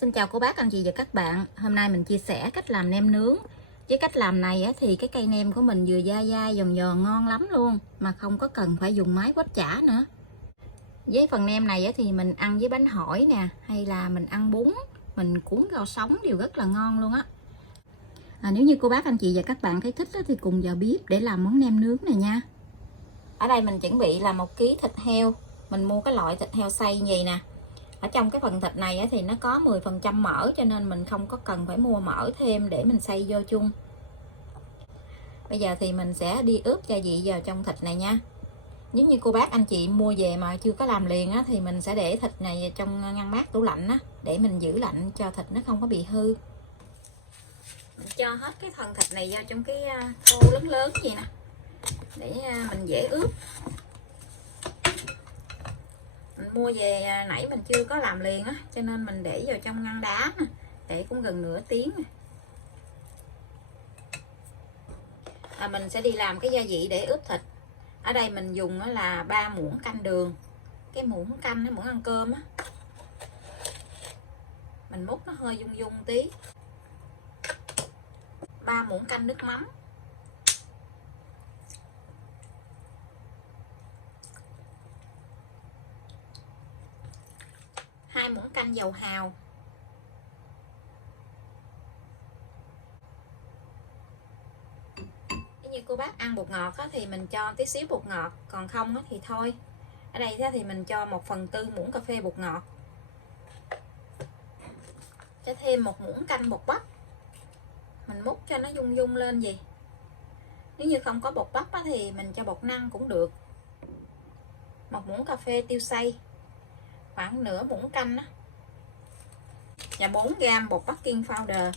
Xin chào cô bác, anh chị và các bạn. Hôm nay mình chia sẻ cách làm nem nướng. Với cách làm này thì cái cây nem của mình vừa dai dai giòn giòn ngon lắm luôn, mà không có cần phải dùng máy quết chả nữa. Với phần nem này thì mình ăn với bánh hỏi nè, hay là mình ăn bún, mình cuốn rau sống đều rất là ngon luôn á. Nếu như cô bác, anh chị và các bạn thấy thích thì cùng vào bếp để làm món nem nướng này nha. Ở đây mình chuẩn bị là 1 kg thịt heo. Mình mua cái loại thịt heo xay như vậy nè. Ở trong cái phần thịt này thì nó có 10% mỡ, cho nên mình không có cần phải mua mỡ thêm để mình xay vô chung. Bây giờ thì mình sẽ đi ướp gia vị vào trong thịt này nha. Nếu như cô bác anh chị mua về mà chưa có làm liền thì mình sẽ để thịt này trong ngăn mát tủ lạnh để mình giữ lạnh cho thịt nó không có bị hư. Mình cho hết cái phần thịt này vào trong cái tô lớn lớn gì nè, để mình dễ ướp. Mình mua về nãy mình chưa có làm liền cho nên mình để vào trong ngăn đá nè, để cũng gần nửa tiếng. Mình sẽ đi làm cái gia vị để ướp thịt. Ở đây mình dùng là 3 muỗng canh đường, cái muỗng canh, cái muỗng ăn cơm mình múc nó hơi dung dung tí. 3 muỗng canh nước mắm, 2 muỗng canh dầu hào, 'Như cô bác ăn bột ngọt thì mình cho tí xíu bột ngọt, còn không thì thôi. Ở đây thì mình cho 1/4 muỗng cà phê bột ngọt, cho thêm 1 muỗng canh bột bắp, mình múc cho nó dung dung lên gì. Nếu như không có bột bắp thì mình cho bột năng cũng được. 1 muỗng cà phê tiêu xay, khoảng nửa muỗng canh và 4g bột baking powder.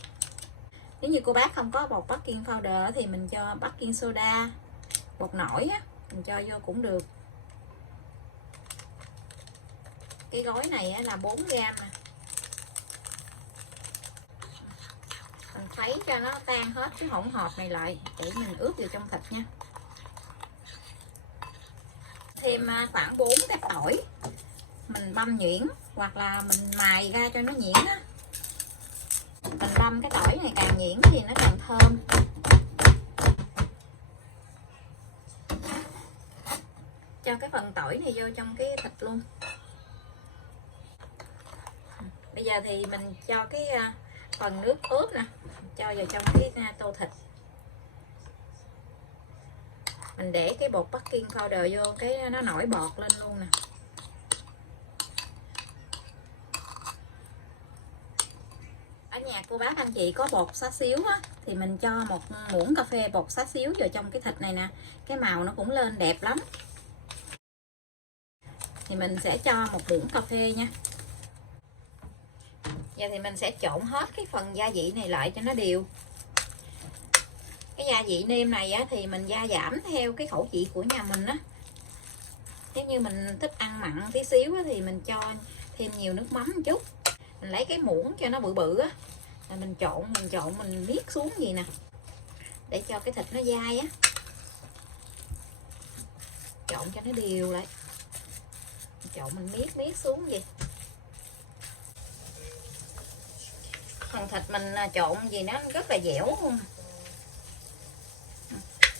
Nếu như cô bác không có bột baking powder thì mình cho baking soda, bột nổi mình cho vô cũng được. Cái gói này là 4g nè. Mình khuấy cho nó tan hết cái hỗn hợp này lại để mình ướp vào trong thịt nha. Thêm khoảng 4 cái tỏi, mình băm nhuyễn hoặc là mình mài ra cho nó nhuyễn Mình băm cái tỏi này càng nhuyễn thì nó càng thơm. Cho cái phần tỏi này vô trong cái thịt luôn. Bây giờ thì mình cho cái phần nước ướp nè, cho vào trong cái tô thịt. Mình để cái bột baking powder vô, cái nó nổi bọt lên luôn nè. Ở nhà cô bác anh chị có bột xá xíu thì mình cho 1 muỗng cà phê bột xá xíu vào trong cái thịt này nè, cái màu nó cũng lên đẹp lắm. Thì mình sẽ cho 1 muỗng cà phê nha. Giờ thì mình sẽ trộn hết cái phần gia vị này lại cho nó đều. Cái gia vị nêm này thì mình gia giảm theo cái khẩu vị của nhà mình Nếu như mình thích ăn mặn tí xíu thì mình cho thêm nhiều nước mắm một chút. Mình lấy cái muỗng cho nó bự bự là mình trộn mình miết xuống gì nè, để cho cái thịt nó dai trộn cho nó đều lại. Trộn mình miết xuống gì. Phần thịt mình trộn gì nó rất là dẻo luôn,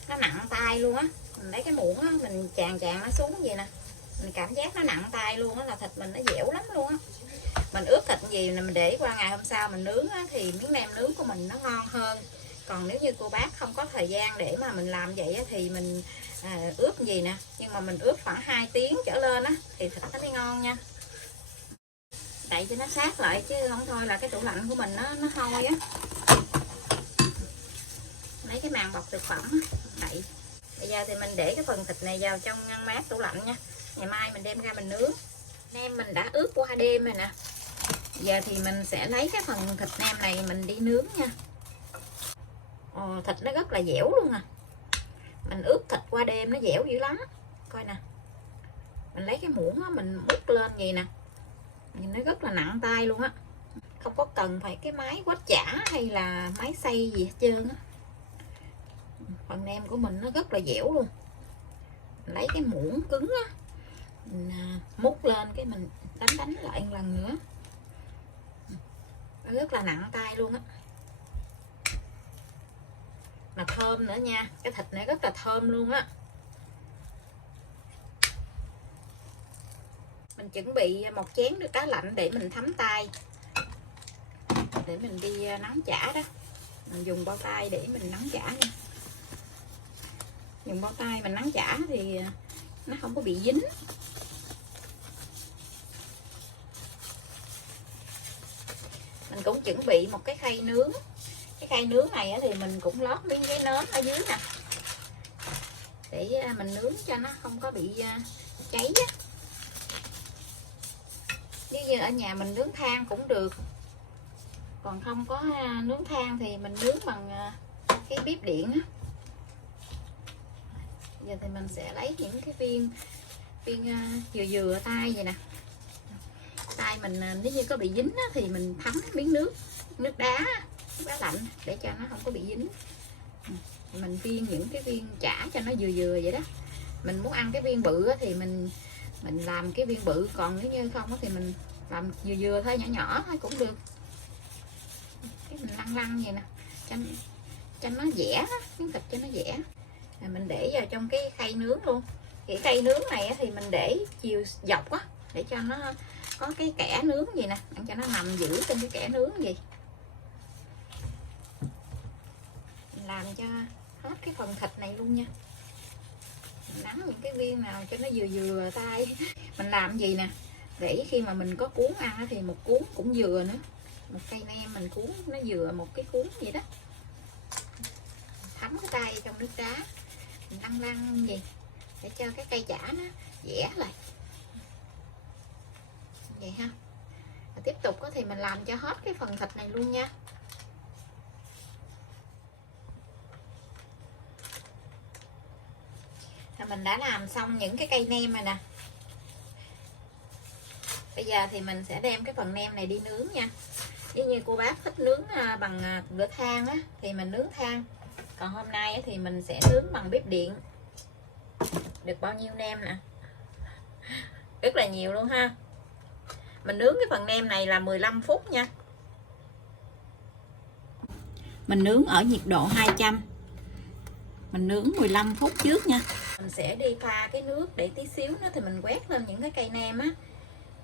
nó nặng tay luôn Mình lấy cái muỗng mình chàng nó xuống vậy nè, mình cảm giác nó nặng tay luôn là thịt mình nó dẻo lắm luôn Mình ướp thịt gì là mình để qua ngày hôm sau mình nướng thì miếng nem nướng của mình nó ngon hơn. Còn nếu như cô bác không có thời gian để mà mình làm vậy thì mình ướp gì nè, nhưng mà mình ướp khoảng 2 tiếng trở lên thì thịt nó mới ngon nha. Đậy cho nó sát lại chứ không thôi là cái tủ lạnh của mình nó hôi Lấy cái màng bọc thực phẩm đậy. Bây giờ thì mình để cái phần thịt này vào trong ngăn mát tủ lạnh nha. Ngày mai mình đem ra mình nướng. Nem mình đã ướp qua đêm rồi nè. Giờ thì mình sẽ lấy cái phần thịt nem này mình đi nướng nha. Thịt nó rất là dẻo luôn Mình ướp thịt qua đêm nó dẻo dữ lắm. Coi nè. Mình lấy cái muỗng mình múc lên vậy nè. Nhìn nó rất là nặng tay luôn Không có cần phải cái máy quết chả hay là máy xay gì hết trơn Phần nem của mình nó rất là dẻo luôn. Mình lấy cái muỗng cứng mình múc lên cái mình đánh lại một lần nữa. nó rất là nặng tay luôn á, mà thơm nữa nha, cái thịt này rất là thơm luôn á. Mình chuẩn bị một chén nước đá lạnh để mình thấm tay, để mình đi nấu chả đó. Mình dùng bao tay để mình nấu chả nha. Dùng bao tay mình nấu chả thì nó không có bị dính. Mình cũng chuẩn bị một cái khay nướng. Cái khay nướng này thì mình cũng lót miếng giấy nến ở dưới nè, để mình nướng cho nó không có bị cháy á. Nếu như ở nhà mình nướng than cũng được, còn không có nướng than thì mình nướng bằng cái bếp điện á. Giờ thì mình sẽ lấy những cái viên vừa vừa tay vậy nè. Tay mình nếu như có bị dính á, thì mình thấm miếng nước đá lạnh để cho nó không có bị dính. Mình viên những cái viên chả cho nó vừa vừa vậy đó. Mình muốn ăn cái viên bự á, thì mình làm cái viên bự, còn nếu như không á, thì mình làm vừa vừa thôi, nhỏ nhỏ thôi cũng được. Cái mình lăn lăn vậy nè, cho nó dẻ, miếng thịt cho nó dẻ. Mình để vào trong cái khay nướng luôn. Cái khay nướng này thì mình để chiều dọc á, để cho nó có cái kẽ nướng gì nè, cho nó nằm giữ trên cái kẽ nướng gì. Mình làm cho hết cái phần thịt này luôn nha. Mình nắm những cái viên nào cho nó vừa vừa tay. Mình làm gì nè, để khi mà mình có cuốn ăn thì một cuốn cũng vừa nữa. Một cây nem mình cuốn nó vừa một cái cuốn vậy đó. Thấm cái tay trong nước đá, mình lăn lăn gì để cho cái cây chả nó dẻ lại vậy ha. Và tiếp tục thì mình làm cho hết cái phần thịt này luôn nha. Mình đã làm xong những cái cây nem rồi nè. Bây giờ thì mình sẽ đem cái phần nem này đi nướng nha. Nếu như cô bác thích nướng bằng lửa than á, thì mình nướng than. Còn hôm nay thì mình sẽ nướng bằng bếp điện. Được bao nhiêu nem nè, rất là nhiều luôn ha. Mình nướng cái phần nem này là 15 phút nha. Mình nướng ở nhiệt độ 200. Mình nướng 15 phút trước nha. Mình sẽ đi pha cái nước để tí xíu nữa thì mình quét lên những cái cây nem á,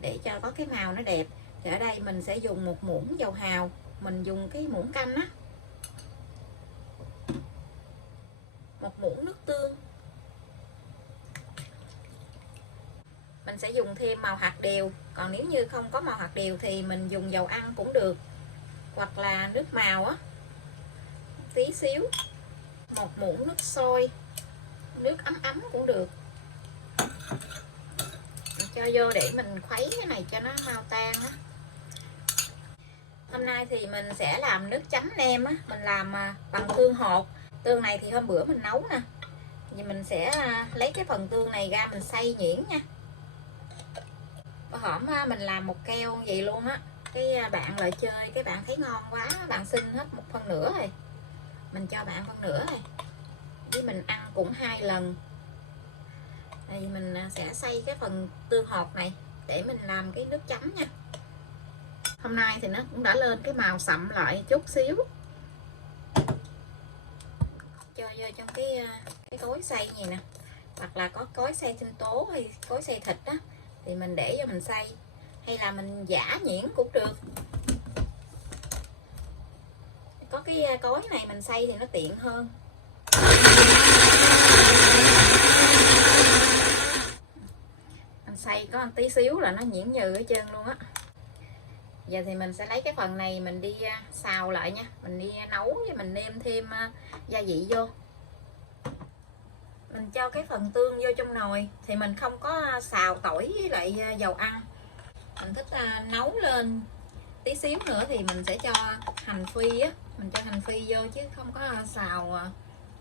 để cho có cái màu nó đẹp. Thì ở đây mình sẽ dùng một muỗng dầu hào, mình dùng cái muỗng canh á, một muỗng nước tương. Mình sẽ dùng thêm màu hạt điều, còn nếu như không có màu hạt điều thì mình dùng dầu ăn cũng được, hoặc là nước màu á, tí xíu. Một muỗng nước sôi, nước ấm ấm cũng được. Mình cho vô để mình khuấy cái này cho nó mau tan á. Hôm nay thì mình sẽ làm nước chấm nem á, mình làm bằng tương hột. Tương này thì hôm bữa mình nấu nè. Thì mình sẽ lấy cái phần tương này ra mình xay nhuyễn nha. Có hổm mình làm một keo vậy luôn á. Cái bạn lại chơi, cái bạn thấy ngon quá, bạn xin hết 1/4 rồi. Mình cho bạn 1/2 rồi. Với mình ăn cũng 2 lần. Thì mình sẽ xay cái phần tương hột này để mình làm cái nước chấm nha. Hôm nay thì nó cũng đã lên cái màu sậm lại chút xíu. Cho vô trong cái cối xay gì nè, hoặc là có cối xay sinh tố hay cối xay thịt á, thì mình để cho mình xay, hay là mình giã nhuyễn cũng được. Có cái cối này mình xay thì nó tiện hơn. Mình xay có một tí xíu là nó nhuyễn nhừ hết trơn luôn á. Giờ thì mình sẽ lấy cái phần này mình đi xào lại nha. Mình đi nấu với mình nêm thêm gia vị vô. Mình cho cái phần tương vô trong nồi. Thì mình không có xào tỏi với lại dầu ăn. Mình thích nấu lên tí xíu nữa thì mình sẽ cho hành phi á. Mình cho hành phi vô chứ không có xào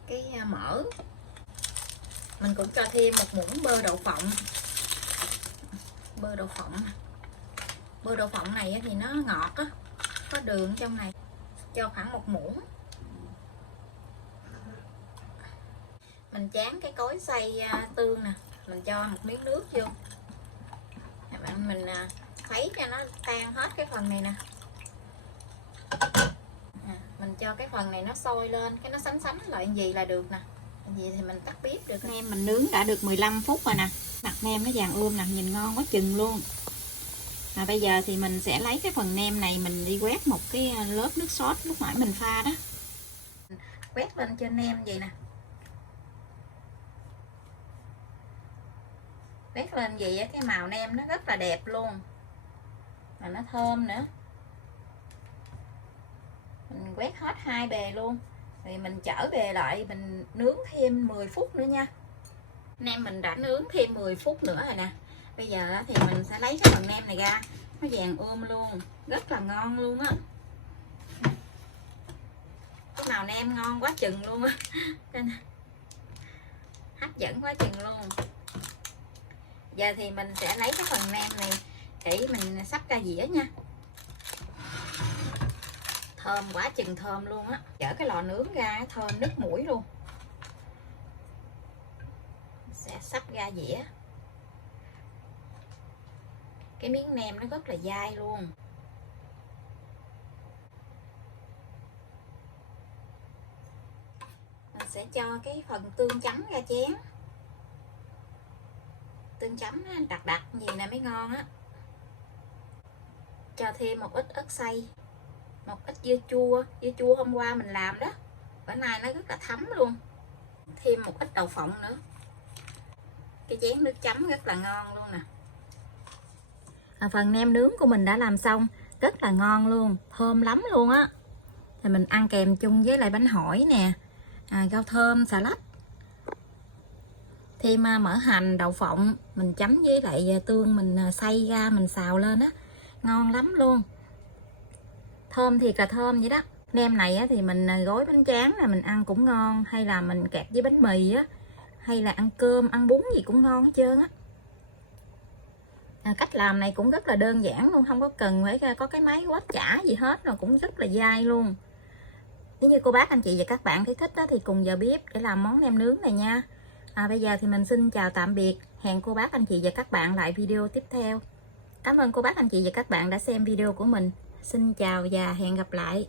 cái mỡ. Mình cũng cho thêm một muỗng bơ đậu phộng. Bơ đậu phộng. Bơ đậu phộng này thì nó ngọt á, có đường trong này. Cho khoảng 1 muỗng. Mình tráng cái cối xay tương nè, mình cho một miếng nước vô. Mình khuấy cho nó tan hết cái phần này nè. Mình cho cái phần này nó sôi lên, cái nó sánh sánh lại gì là được nè. Gì thì mình tắt bếp được. Nem mình nướng đã được 15 phút rồi nè. Mặt nem nó vàng nè, nhìn ngon quá chừng luôn. Bây giờ thì mình sẽ lấy cái phần nem này mình đi quét một cái lớp nước sốt lúc nãy mình pha đó. Quét lên trên nem vậy nè. Quét lên gì á, cái màu nem nó rất là đẹp luôn. Mà nó thơm nữa. Mình quét hết hai bề luôn. Thì mình trở về lại mình nướng thêm 10 phút nữa nha. Nem mình đã nướng thêm 10 phút nữa rồi nè. Bây giờ thì mình sẽ lấy cái phần nem này ra. Nó vàng luôn, rất là ngon luôn á. Cái màu nem ngon quá chừng luôn á. Hấp dẫn quá chừng luôn. Giờ thì mình sẽ lấy cái phần nem này để mình sắp ra dĩa nha. Thơm quá chừng thơm luôn á. Chở cái lò nướng ra thơm nứt mũi luôn. Sẽ sắp ra dĩa. Cái miếng nem nó rất là dai luôn. Mình sẽ cho cái phần tương chấm ra chén. Tương chấm nó đặc đặc gì nè mới ngon á. Cho thêm một ít ớt xay, một ít dưa chua hôm qua mình làm đó, bữa nay nó rất là thấm luôn. Thêm một ít đậu phộng nữa. Cái chén nước chấm rất là ngon luôn nè. Phần nem nướng của mình đã làm xong, rất là ngon luôn, thơm lắm luôn á. Thì mình ăn kèm chung với lại bánh hỏi nè, rau thơm, xà lách. Thêm mỡ hành, đậu phộng mình chấm với lại tương mình xay ra mình xào lên á, ngon lắm luôn. Thơm thiệt là thơm vậy đó. Nem này thì mình gói bánh tráng là mình ăn cũng ngon, hay là mình kẹp với bánh mì á, hay là ăn cơm, ăn bún gì cũng ngon hết trơn á. Cách làm này cũng rất là đơn giản luôn, không có cần phải có cái máy quét chả gì hết, rồi cũng rất là dai luôn. Nếu như cô bác anh chị và các bạn thấy thích đó, thì cùng vào bếp để làm món nem nướng này nha. Bây giờ thì mình xin chào tạm biệt, hẹn cô bác anh chị và các bạn lại video tiếp theo. Cảm ơn cô bác anh chị và các bạn đã xem video của mình. Xin chào và hẹn gặp lại.